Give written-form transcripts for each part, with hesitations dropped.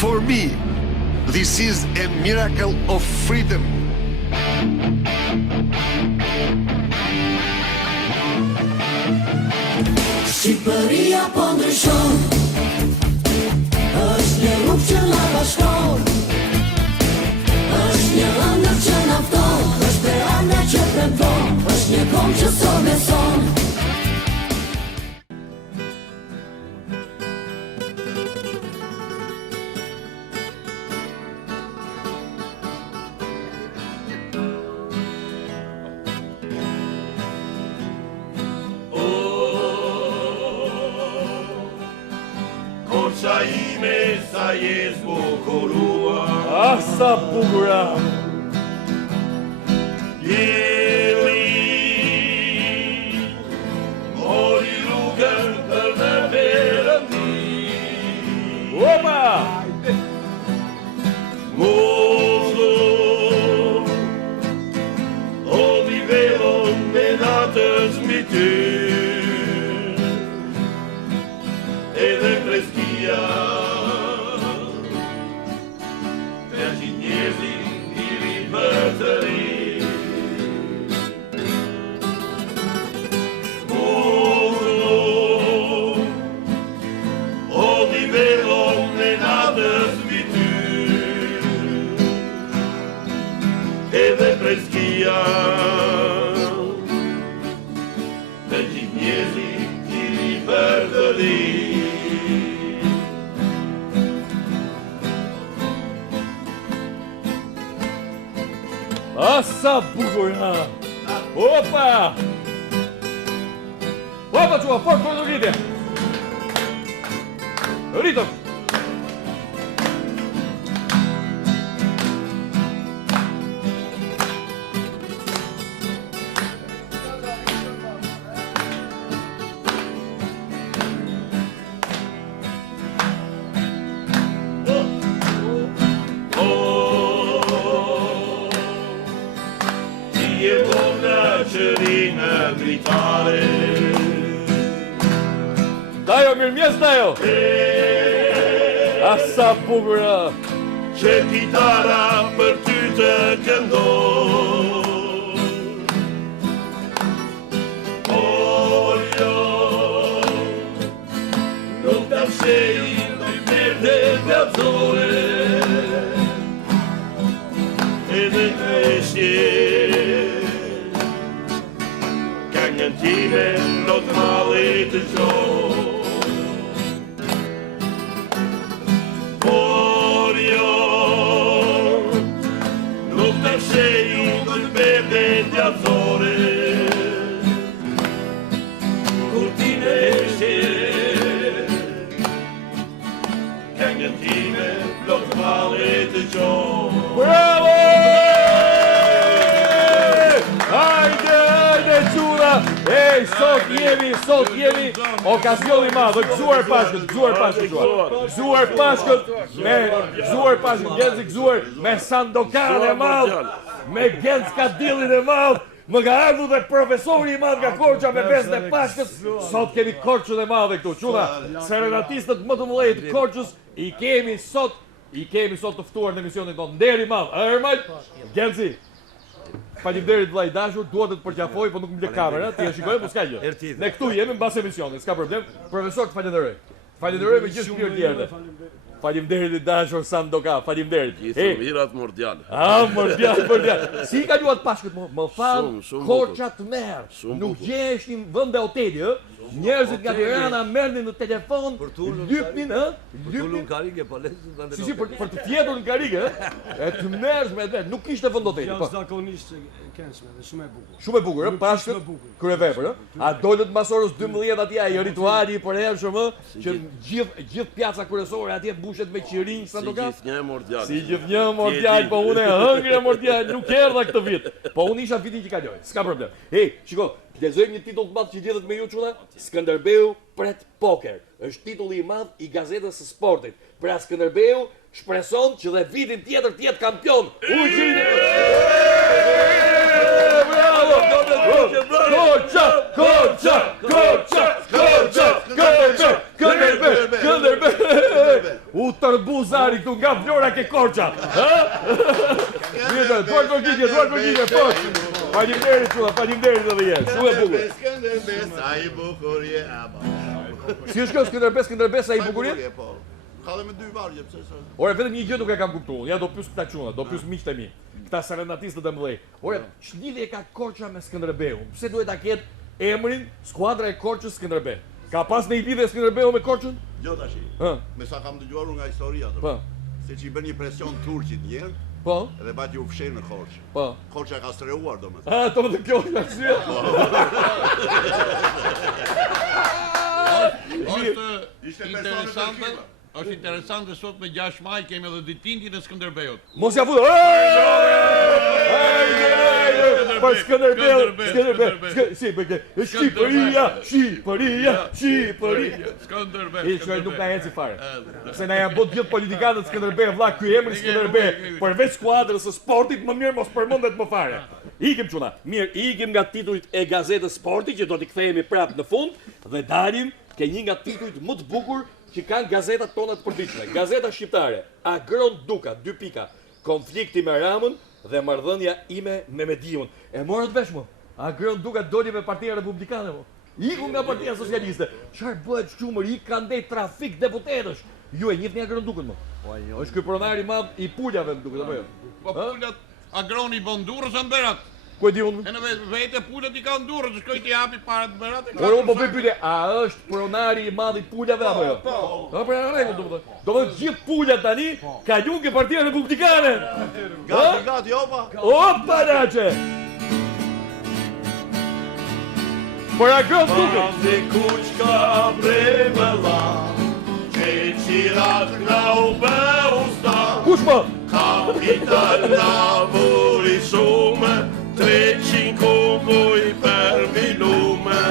For me, this is a miracle of freedom. Shqipëria po ndryshon, është një rrugë që na bashkon, është një ëndër që na fton, është speranca që premton, është një kom që sot beson. Korça ime sa je zbukuruar. Ah, sa bukura! Jeli mori rrugën për në Perëndi. Opa! Mozo o nivelon me natës mbi ty. Edhe freskia për gjithë njerëzit i ri për të ri. Mozo o nivelon me natës mbi ty. Edhe freskia për gjithë njerëzit i ri për të ri. Ah, sa bukura! Opa! Opa, qua, fort, fort, rritje! Rritëm! Dajo, mirë mjes, Dajo! Ah, sa bukura! Që kitara për ty të këndon. O jo, nuk të fshejnë dy merde gabzore. Edhe kreshje këngën time not mali të gjohë. Por jo, nuk të fshejnë dy merde gabzore. Kur ti neshje këngën time not mali të gjohë. Bravo! Hajde, hajde, qura! Ej, sot jemi okazion i madh, gëzuar Pashkët, gëzuar Pashkët, gëzuar me Sandokan e madh, me Genc Kadillin e madh, më ka ardhur dhe profesori i madh nga Korça me festë e Pashkës. Sot kemi Korçën e madhe këtu, çuna, serenatistët më të mëdhenj të Korçës i kemi sot të ftuar në emisionin tonë. Nder i madh. Ermal, Genci. Faleminderit vllai dashur, dua të të përqafoj, po nuk më le kamera, ti e shikoj, po s'ka gjë. Ne këtu jemi mbas emisionit, s'ka problem. Profesor, të falenderoj. Falenderoj me gjithë shpirt tjerë. Faleminderit i dashur Sandokan, faleminderit. Gjithë mirat mordial. Ah, mordial. Si ka luat Pashkët më fal, Korça të merr. Nuk gjeheshin vende hoteli, ë? Njerëzit nga Tirana merrnin në telefon, lypnin, ë? Lypnin karige pa lezën kanë. Si, për të fjetur në karige, ë? E të mërshme, nuk kishte vend hoteli. Jo, zakonisht e këndshme dhe shumë e bukur. Shumë e bukur, ë? Pashkët, kryevepër, ë? A dolët mas orës 12 atje ai rituali i përhershëm, ë? Që gjithë pjaca kryesore atje mbushet me qirinj Sandokan. Si gjithnjë mordial. Si gjithnjë mordial, po unë e hëngre mordial, nuk erdha këtë vit. Po unë isha vitin që kaloi, s'ka problem. Hey, shiko, lexojmë një titull të madh që lidhet me ju çuna. Skënderbeu pret poker. Është titulli i madh i gazetës së sportit. Pra Skënderbeu shpreson që dhe vitin tjetër të jetë kampion. Bravo! Korça! U tërbu Zari këtu nga Vlora ke Korça. Mirë, duart për gjigje, po. Faleminderit çuna, faleminderit edhe herë. Shumë e bukur. Skënderbes, ai bukur je aba. Si është kjo Skënderbes ai bukur je? Po. Ka dhe me 2 vargje, pse s'është? Ore, vetëm një gjë nuk e kam kuptuar. Ja do pyes këta çuna, do pyes miqtë e mi. Këta serenatistë të mëdhej. Ore, ç'lidhje ka Korça me Skënderbeu? Pse duhet ta ketë emrin skuadra e Korçës Skënderbeu? Ka pas në lidhje Skënderbeu me Korçën? Jo tash. Me sa kam dëgjuar nga historia atë. Po. Se që i bën një presion turqit një herë, Po. edhe bati u fshin në Korçë. Po. Korça ka streuar domethënë. Ah, to më kjo është arsye. Ishte Interesante, është interesante sot me 6 maj kemi edhe ditëlindjen e Skënderbeut. Mos ja fut. Për Skënderbeu. Si, porque Shqipëria. Skënderbeu. E çoj nuk na eci fare. Se na janë bot gjithë politikanët Skënderbeu, vlla, ky emri Skënderbeu, përveç skuadrës së sportit, më mirë mos përmendet më fare. Ikim çuna. Mirë, ikim nga titujt e gazetës Sporti që do t'i kthehemi prapë në fund dhe dalim ke një nga titujt më të bukur që kanë gazetat tona të përditshme. Gazeta shqiptare, Agron Duka, 2 pika, konflikti me Ramën dhe marrëdhënia ime me Mediun. E morët vesh më. Agron Duka doli me Partia Republikane më. Iku nga Partia Socialiste. Çfarë bëhet çumëri, ka ndej trafik deputetësh. Ju e njihni Agron Dukën më. Po jo. Është ky pronar i madh i puljave më duket apo jo? Po pulat Agroni bën Durrës a Berat. Ku e di unë? E në vetë pulat i kanë Durrës, shkoj t'i japi para të Berat. Por unë po bëj pyetje, a është pronari i madh i puljave apo jo? Po. Po pra rregull domethënë. Domethënë gjithë puljat tani kalun ke Partia Republikane. Gati, opa. Opa naçe. Por Agron Dukën. Dhe kuçka bremëlla, që qirat nga u beusta, Kush më? kapital lavori shumë, 300 konvoj per minume.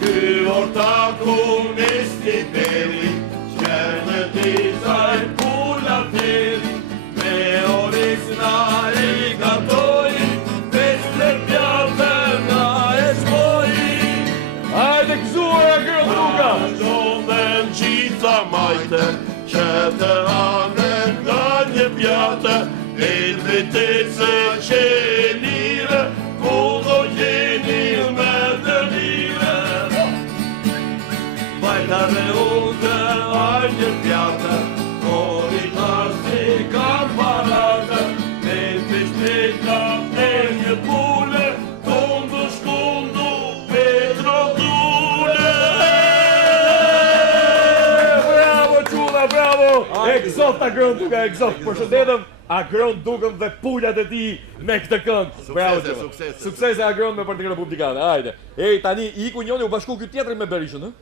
Ky orta komunisti beli, qërnë dizaj pulateri, me orisna i gatoi, pesle pjate nga e shpoi. Hajde gëzuar Agron Duka. Shonën gjitha majte, që të anen nga një pjate, e vetëse që e lire, ku do jeni me të lire. Vajta dhe unë a një pjate, koritar si kam parate, me pishpika e një pule, kundu shkundu, Petro Dule. Bravo çuna, bravo. Exot Agron Duka, exot. Përshëndetëm Agron Dukën dhe puljat e tij me këtë këngë. Bravo. Suksese. Suksese Agron me Partinë Republikane. Hajde. Ej, tani iku njëri u bashku ky tjetri me Berishën, ë?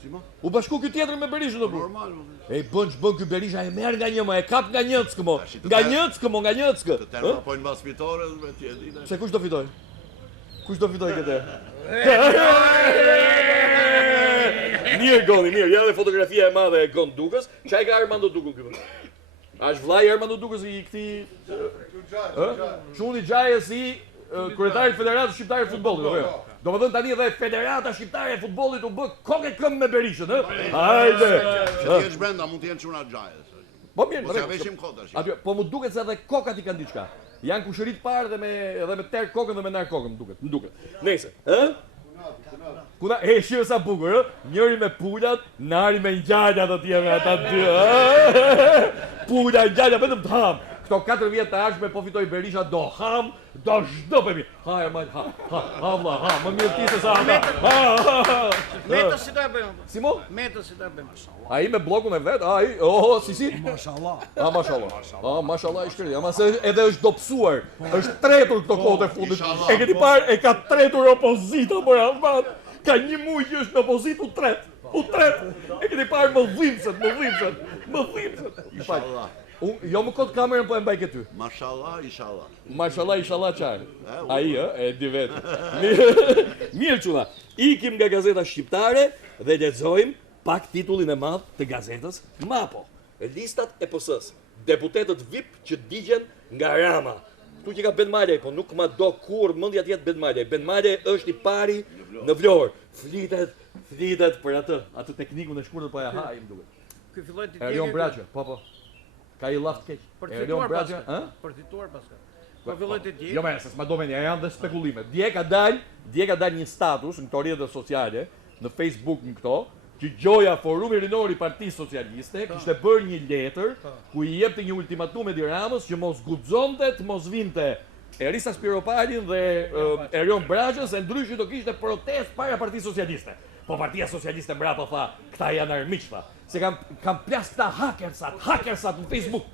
Si mo? U bashku ky tjetri me Berishën apo? Normal. Ej, bën ky Berisha e merr nga një më, e kap nga Njëckë më. Nga Njëckë. Të terma pojnë mbas fitore me tjetrin. Se kush do fitoj? Kush do fitoj këtë? Mirë goni, mirë. Ja dhe fotografia e madhe e Gon Dukës. Çaj ka Armando Dukën këtu? A është vllai Armando Dukës i këtij? Çuni Xhaje si kryetari i Federatës Shqiptare të Futbollit, apo jo? Domethënë tani edhe Federata Shqiptare e Futbollit u bë kokë këmbë me Berishën, ë? Hajde. Që t'jesh brenda mund t'jenë çuna Xhajës. Po mirë, Mos ja veshim kot tash. Aty, po më duket se edhe kokat i kanë diçka. Janë kushërit parë dhe me ter kokën dhe me nar kokën, më duket. Nëse, ë? Kuna, shio sa bukur, ë? Njëri me pulat, nari me ngjalja do t'jemi ata dy. Pula, ngjalja vetëm të ham. Këto 4 vjet të ardhshme po fitoj Berisha do ham, do shdopemi. Ha, vlla, ha, më mirë ti se sa ata. Ha. Metës si do e bëjmë? Si mo? Metës si do e bëjmë? Ai me bllokun e vet, ai, si. Mashallah. Mashallah i shkëri, ama se edhe është dopsuar, është tretur këto kohët e fundit. E keni parë, e ka tretur opozita, por Alban, ka një muaj që është në opozitë u tret. E keni parë më dhimbset. Inshallah. Jo më kot kamerën po e mbaj këty. Mashallah, inshallah. Mashallah çaj. Ai e di vetë. Mirë çuna. Ikim nga gazeta shqiptare dhe lexojmë pak titullin e madh të gazetës Mapo. Listat e PS-s. Deputetët VIP që digjen nga Rama. Ktu që ka Ben Malej, po nuk ma do kur mendja të jetë Ben Malej. Ben Malej është i pari në Vlorë. Flitet për atë teknikun e shkurtër po ja ha, im duket. Ky filloi ti Erion Braçë, po. Ka I llaft keq. Për Erion fituar Braçë, paska. Për fituar paska. Po filloi ti Jo më, se s'ma do mendja, janë dhe spekulime. Dje ka dal një status në këto rrjete sociale, në Facebook në këto, që Gjoja Forumi Rinor I Partisë Socialiste kishte bërë një letër ku I jepte një ultimatum Edi Ramës që mos guxonte të mos vinte Erisa Spiropalin dhe Erion Braçës, se ndryshe do kishte protest para Partisë Socialiste. Po Partia Socialiste mbrapa tha, këta janë armiq tha, se kam plas ta hackersat në Facebook.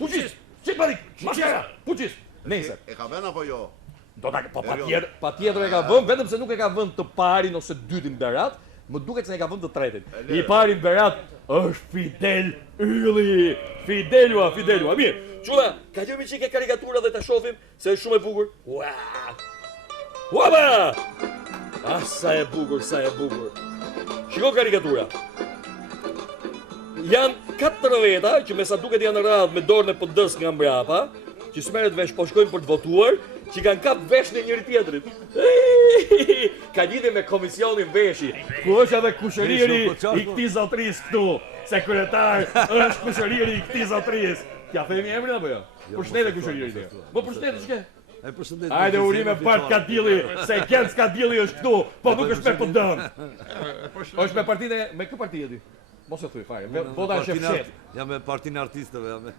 Puqis. Çik bari, maskara, puqis. Nëse E ka vënë apo jo? do ta po patjetër e ka vënë, vetëm se nuk e ka vënë të parin ose të dytin Berat, më duket se e ka vënë të tretin. I pari Berat është Fidel Ylli. Fidelua. Mirë. Çuna, kalojmë çike karikatura dhe ta shohim se është shumë e bukur. Ua! Sa e bukur. Shiko karikatura. Janë 4 veta që me sa duket janë në radhë me dorën e PD-s nga mbrapa, që s'merret vesh po shkojnë për të votuar, që kanë kap vesh në njëri tjetrit. Ka lidhje me komisionin veshi, ku është edhe kushëriri I këtij zotëris këtu. Sekretar është kushëriri I këtij zotëris. T'ja themi emrin apo jo? Përshëndetje kushëriri. Po përshëndet ç'ke? E përshëndet. Hajde urime Bart Kadilli, se Gens Kadilli është këtu, po nuk është me PD-n. Është me partinë, me kë parti je ti? Mos e thuj fare, vota është fshet. Jam me partinë artistëve, jam me.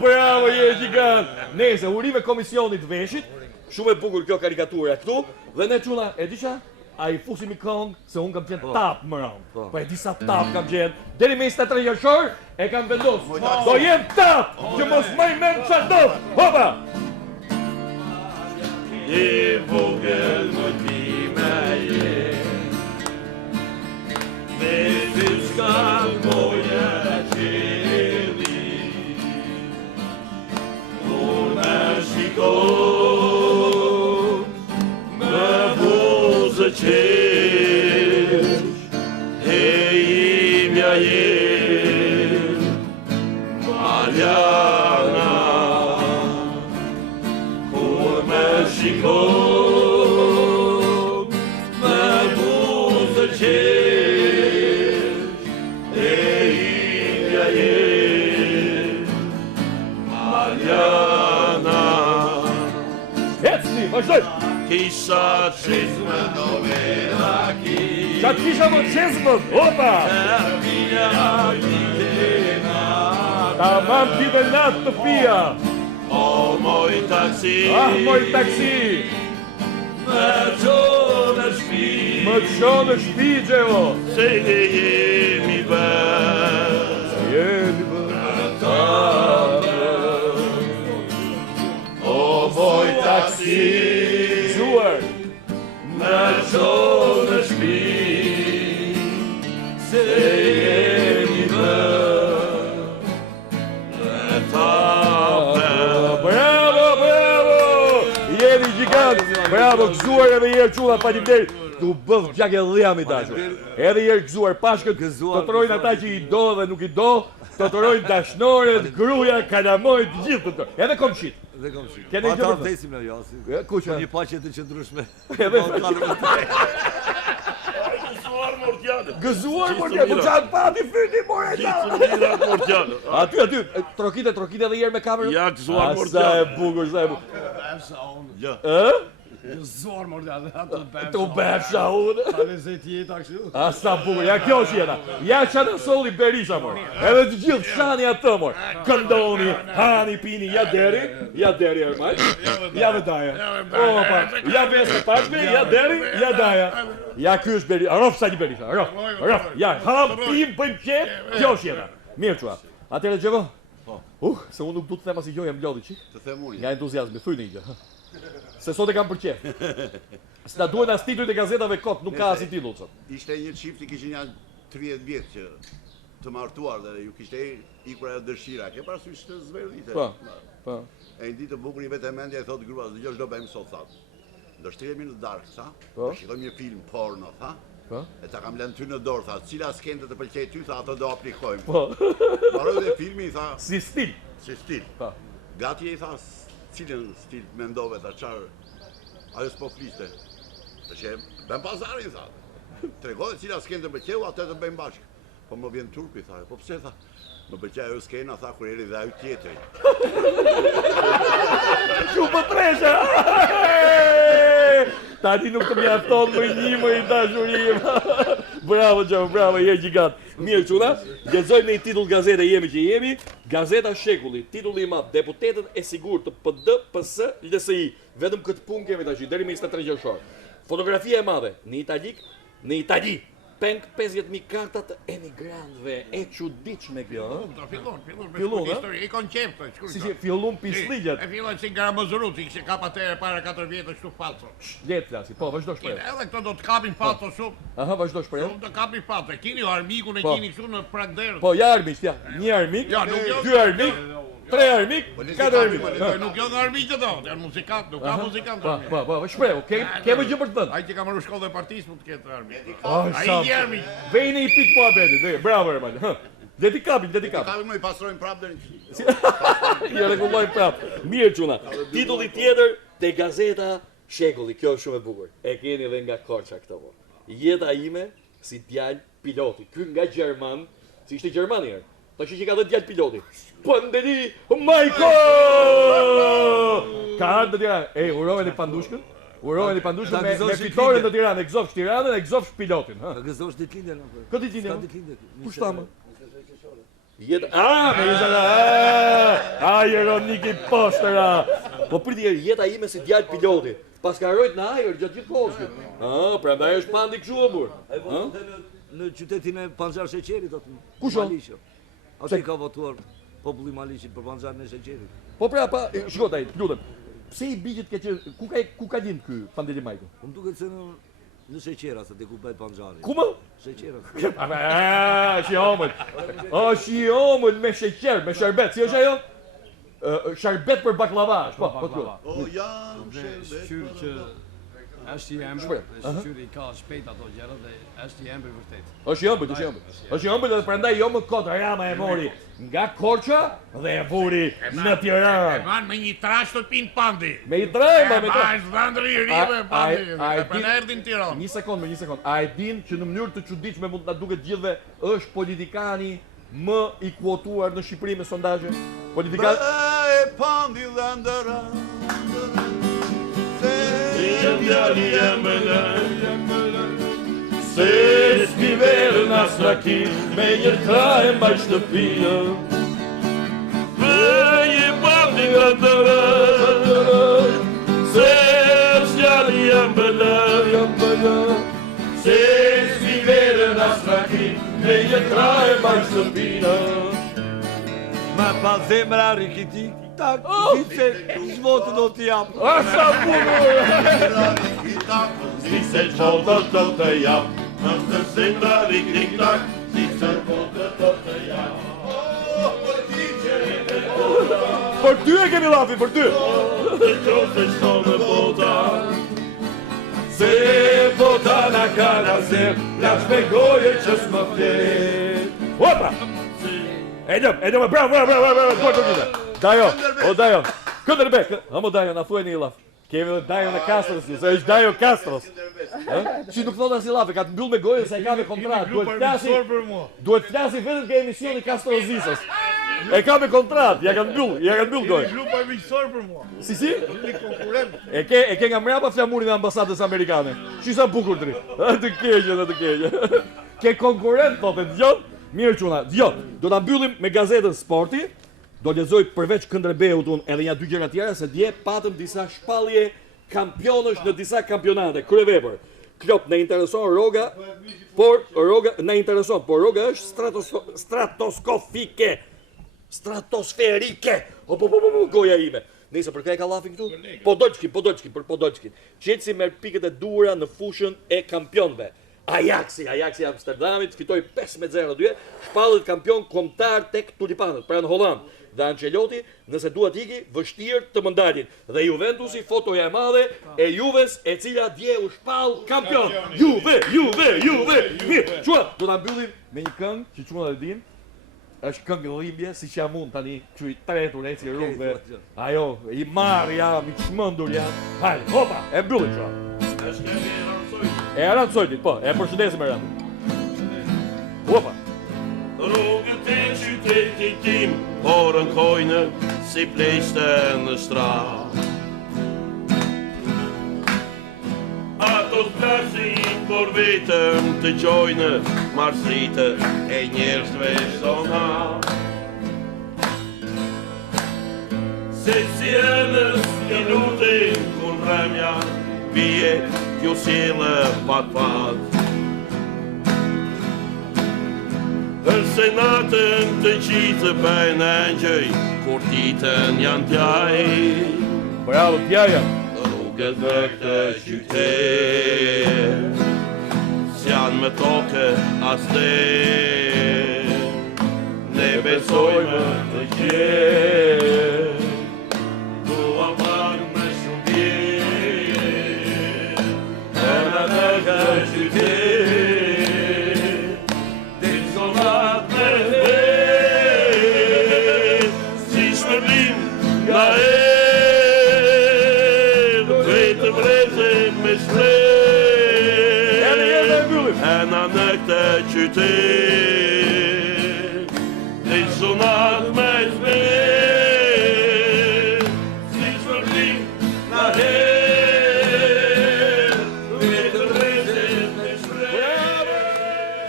Bravo, je gjigant. Nëse urime komisionit veshit, shumë e bukur kjo karikatura këtu, dhe ne çuna, e di ç'a? Ai fusi mi këngë se un kam qenë tap më ran. Po e di sa tap kam qenë. Deri me 23 qershor e kam vendosur. Do jem tap, që mos më mend ç'a do. Hopa. I vogël më ti me je Me ty s'ka moja qeli Unë me shiko Me buzë qesh E imja je Maljana Kur me shiko Me buzë qesh E imja je Maljana Ecni, vazhdoj. Kisha qizme do vera ki Ç'a kisha më çezmën. Hopa. Tamam ti dhe natë të fia. O moj taksi Moj taksi. Me qonë shpi Më qonë në shtëpi, Gjevo. Se jemi bërë Jemi bërë. O moj taksi Zuar. Me qonë shpi Se jemi bërë Me tape Bravo. Jeni gjigant. Bravo, gëzuar edhe herë çuna, faleminderit. Tu bëv gjak e dhjami dashur. Edhe herë gëzuar pashkët, totorojnë ata që I do dhe nuk I do, totorojnë dashnorët, gruaja, kalamojt, të gjithë këto. Edhe komshit. Dhe kam shi. Keni gjë Ata për të? vdesim në jasi. Kuqa? Një paqe të qëndrueshme. Gëzuar por ti, po çan pati fyti more ta. Mirat mortjallë Aty, trokite edhe herë me kamerën. Ja gëzuar Sa e mortjallë bukur, sa e bukur. Ja Gëzuar mordan ato Tu befsha unë. Pale se ti jeta kështu. Sa bukur, ja kjo është jeta. Ja çana solli Berisha mor. Edhe të gjithë shani atë mor. Këndoni, hani, pini, ja deri Ermal. Ja vedaja. Opa, ja vesë pashme, ja deri, ja daja. Ja ky është Berisha. Rof sa di Berisha. Rof. Ja, ham pim bëjmë qet. Kjo është jeta. Mirë çua. Atëre Gjevo. Se unë nuk du të them asnjë gjë, jam lodhi çik. Të them unë. Nga entuziazmi, thuj një gjë. Se sot e kam për qef. S'na duhen as titujt e gazetave kot, nuk ka as I titull sot. Ishte një çift I kishin janë 30 vjet që të martuar dhe ju kishte ikur ajo dëshira. Ke parasysh të zverdhite? Po. E një ditë të bukur I vetë mendja I thotë gruas, dëgjosh do bëjmë sot thatë. Do shtrihemi në darkë, tha. Po. Do shikojmë një film porno, tha. Po. E ta kam lënë ty në dorë, tha. Cila skente të pëlqej ty, tha, ato do aplikojmë. Po. Mbaroi dhe filmi, I tha, Si stil. si stil. Po. Gati I tha, cilën stil mendove, tha, çfarë? Ajo s'po fliste. Që bën pazarin, tha. Tregoj cila skenë të pëlqeu, atë të bëjmë bashkë. Po më vjen turpi, tha, po pse tha? Më pëlqej ajo skena, tha, kur eri dhe ajo tjetri. Që po treshe! Tani nuk të mjafton më një më i dashurim. Bravo, Gjo, bravo, je gjigant. Mirë, çuna, lexojmë një titull gazete jemi që jemi. Gazeta Shekulli, titulli i madh, deputetët e sigurt të PD, PS, LSI. Vetëm këtë punë kemi tash, deri me 23 qershor. Fotografia e madhe, në Itali. Peng 50.000 karta të emigrantëve, e çuditshme kjo, ëh? Fillon, Fillon, me histori, i koncepto, Si fillon pisligjet. E fillon si Garamazruti, që ka atëherë para 4 vjetë kështu falso. Le të flasi, po, vazhdo shpreh. Edhe këto do të kapin falso shumë. Aha, vazhdo shpreh. Shumë të kapin falso. E kini armikun e Po. kini kështu në prag derës. Po, ja armiq, ja. Një armik, Ja, nuk jo. 2 armik, 3 armik, 4 armik. Nuk jo nga armikët do, janë muzikant, nuk ka muzikant. Po, shpreh, kemi gjë për të thënë. Ai që ka marrë shkollë e partisë mund të ketë armik. Ai Ai sa. je armik. Vejni i pik po abeti, bravo Ermal. Le ti kapin. Kapi më i pastrojmë prapë deri në Ja rregullojmë prap. Mirë çuna. Titulli tjetër te gazeta Shekulli. Kjo është shumë e bukur. E keni edhe nga Korça këtë po. Jeta ime si djalë piloti. Ky nga Gjerman, si ishte Gjermani herë. Tash që ka dhënë djalë piloti. Pandeli Majko! Ka ardhur Tiranë. Urojeni Pandushkën. Urojeni Pandushkën me fitoren të Tiranë, e gëzofsh Tiranën, e gëzofsh pilotin, ha. Ka gëzosh ditëlindjen apo? Këtë ditëlindje. Ka ditëlindje. Kush ta më? Jetë, me jeta, ironiki postera. Po priti jeta ime si djalë piloti. Pas ka rojt në ajër gjatë gjithë kohës. Prandaj është pandi kështu e burr. Në qytetin e Panxar Sheqerit aty. Kush o? Maliqi. Aty ka votuar populli Maliqit për Panxarin e Sheqerit. Po pra, shiko taj, lutem. Pse i bigjit ke qenë, ku ka lind ky Pandeli Majko? Po më duket se në Sheqera se ku bëhet Panxari. Ku më? Sheqera. Si omël me sheqer, me sharbet, si është ajo? Sharbet për baklavash, po kjo. O, jam shërbet. Shqyrë që është i embër, shqyrë i ka shpejt ato gjëra dhe është i embër vërtet. Është i ëmbël dhe prandaj jo më kot Rama e mori nga Korça dhe e vuri në Tiranë. Man me një trash të pinë pandi. Me i drejma, me Ba, zvandri i rive pandi. Për në erdin Tiranë. Një sekond. A e din që në mënyrë të çuditshme mund ta duket gjithëve është politikani më i kuotuar në Shqipëri me sondazhe? Politikan E pandi dhe ndëra. Se scrivere una stracchina meglio tra e mai shtëpia. Vëje pandi nga ndëra. Se s'jali jam bëla. Se scrivere una stracchina meglio tra e mai shtëpia. Ma pa zemra rikiti, tak, dice, zvotë do t'i japë. A sa bukur! Si se qolë të të jam, në të sembra rik-rik-tak, si se qolë të të jam. Për ty e kemi lafi, për ty! Të qose shto në bota, Se vota na kana se, lash me goje që s'më flet. Opa! Edem, bravo, Dajo, këndër be, hamo Dajo, na thuaj një laf. Kemi dhe Dajo në Kastros, se është Dajo Kastros. Që nuk thot as i lafe, ka të mbyll me gojën se e ka me kontratë. Duhet flasi vetëm ke emisioni Kastrozisës. E ka me kontratë, ja ka mbyll gojën. lupa e miqësor për mua, Si? një konkurent. E ke nga mrapa flamurin e ambasadës amerikane. Shisa bukur dri. Të keqe. Ke konkurrent, thotë, dëgjon? Mirë çuna, dëgjon. Do ta mbyllim me gazetën Sporti. Do lexoj përveç Këndërbeut unë edhe një dy gjëra tjera se dje patëm disa shpallje kampionësh në disa kampionate kryevepër. Klop na intereson Roga, por Roga është stratosferike. Goja ime. Nëse për kë ka llafin këtu? Podolski. Chelsea merr pikët e duhura në fushën e kampionëve. Ajaxi Amsterdamit fitoi 5-0 shpallet kampion kombëtar tek Tulipanët, pra në Holland. Dhe Ancelotti, nëse duhet iki, vështirë të më ndalin. Dhe Juventusi, fotoja e madhe e Juves, e cila dje u shpall kampion. Juve! Mirë, çua, do ta mbyllim me një këngë që çuna e din. Është këngë dhimbje, si që jam unë tani, që i tretur e si rrugë. Ajo, i marë jam, i çmendur jam. Hajde, hopa, e mbyllim çua. Është kemi lansoj. E Arand Sojtit, po, e përshëndesim Arandin. Opa. Rrugët e qytetit tim, porën kojnë si pleqte në shtratë. Ato t'plasin por vetëm të gjojnë marsritë e njerëzve sona. Se sjellës i lutin kur rremja bie t'ju sjellë pat. Për senatën të qitë bëjnë engjëj, kur titën janë tjaj. Bravo, tjaja. Rrugët në këtë qytet, s'janë me toke as te. Ne besojmë të gjerë, dua pak me shumë vjerë. E në këtë qytet, la vetë vreze me shpreh. E na në këtë qytet, dhe zonat me shpreh. Si shpërblim la vetë vreze me shpreh.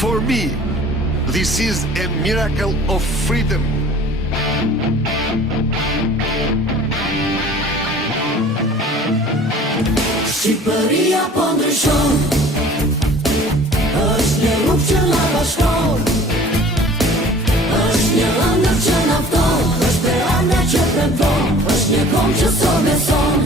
For me, this is a miracle of freedom. Shqipëria po ndryshon, është një rrugë që na bashkon, është një ëndër që na fton, është e ëndër që premton, është një kom që sot beson.